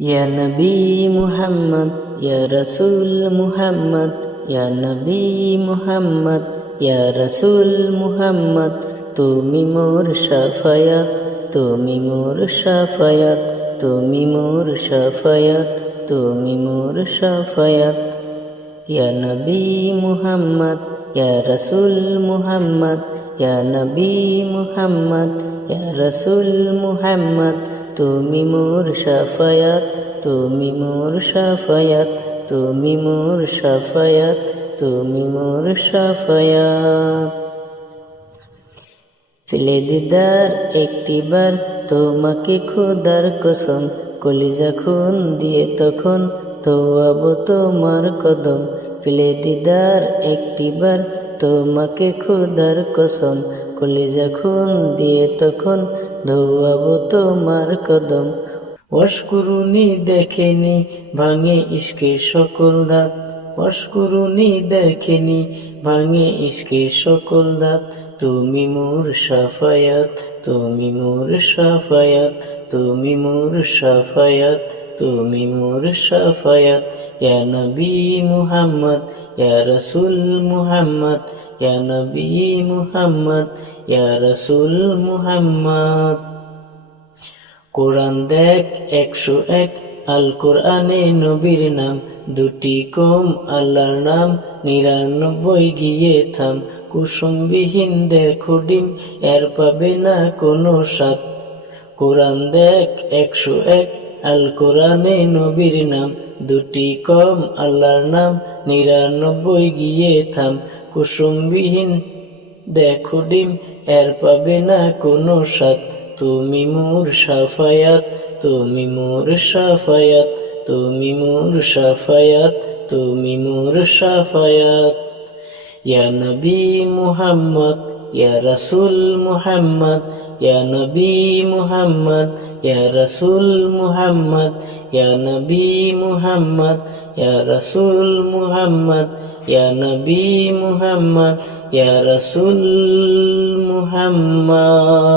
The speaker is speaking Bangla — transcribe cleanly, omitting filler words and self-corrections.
ইয়া নবী মুহাম্মদ, ইয়া রাসূল মুহাম্মদ, ইয়া নবী মুহাম্মদ, ইয়া রাসূল মুহাম্মদ, তুমি মোর শাফায়াত, তুমি মোর শাফায়াত, তুমি মোর শাফায়াত, তুমি মোর শাফায়াত। ইয়া নবী মুহাম্মদ, ইয়া রাসূল মুহাম্মদ, ইয়া নবী মুহাম্মদ, ইয়া রাসূল মুহাম্মদ, তুমি মোর শাফায়াত, তুমি মোর শাফায়াত, তুমি মোর শাফায়াত, তুমি মোর শাফায়াত। ফেলে দিদার একটিবার তোমাকে খোদার কসম, কলিজা খুন দিয়ে তখন ধোয়াবো তোমার কদম। ফেলে দিদার একটিবার তোমাকে খোদার কসম, কলিজা খুন দিয়ে তখন ধোয়াবো তোমার কদম। ওয়াশকুরুনি দেখেনি ভাঙে ইশকে সকল দাঁত, ওয়াশকুরুনি দেখেনি ভাঙে ইশকে সকল দাঁত। তুমি মোর শাফায়াত, তুমি মোর শাফায়াত, তুমি মোর শাফায়াত, তুমি মোর শাফায়াত। ইয়া নবী মুহাম্মদ, ইয়া রাসূল মুহাম্মদ, ইয়া নবী মুহাম্মদ, ইয়া রাসূল মুহাম্মদ। কোরআন দেখ 101, আল কোরআনে নবীর নাম দুটি কম, আল্লাহর নাম 99 গিয়ে থাম। কুসুমবিহীন দেখো ডিম, এর পাবে না কোনো স্বাদ। কোরআন দেখ 101, আল কোরআনে নবীর নাম দুটি কম, আল্লাহর নাম 99 গিয়ে থাম। কুসুমবিহীন দেখো ডিম, এর পাবে না কোনো স্বাদ। তুমি মোর শাফায়াত, তুমি মোর শাফায়াত, তুমি মোর শাফায়াত, তুমি মোর শাফায়াত। ইয়া নবী মুহাম্মদ, ইয়া রাসূল মুহাম্মদ, ইয়া নবী মুহাম্মদ, ইয়া রাসূল মুহাম্মদ, ইয়া নবী মুহাম্মদ, ইয়া রাসূল মুহাম্মদ, ইয়া নবী মুহাম্মদ, ইয়া রাসূল মুহাম্মদ।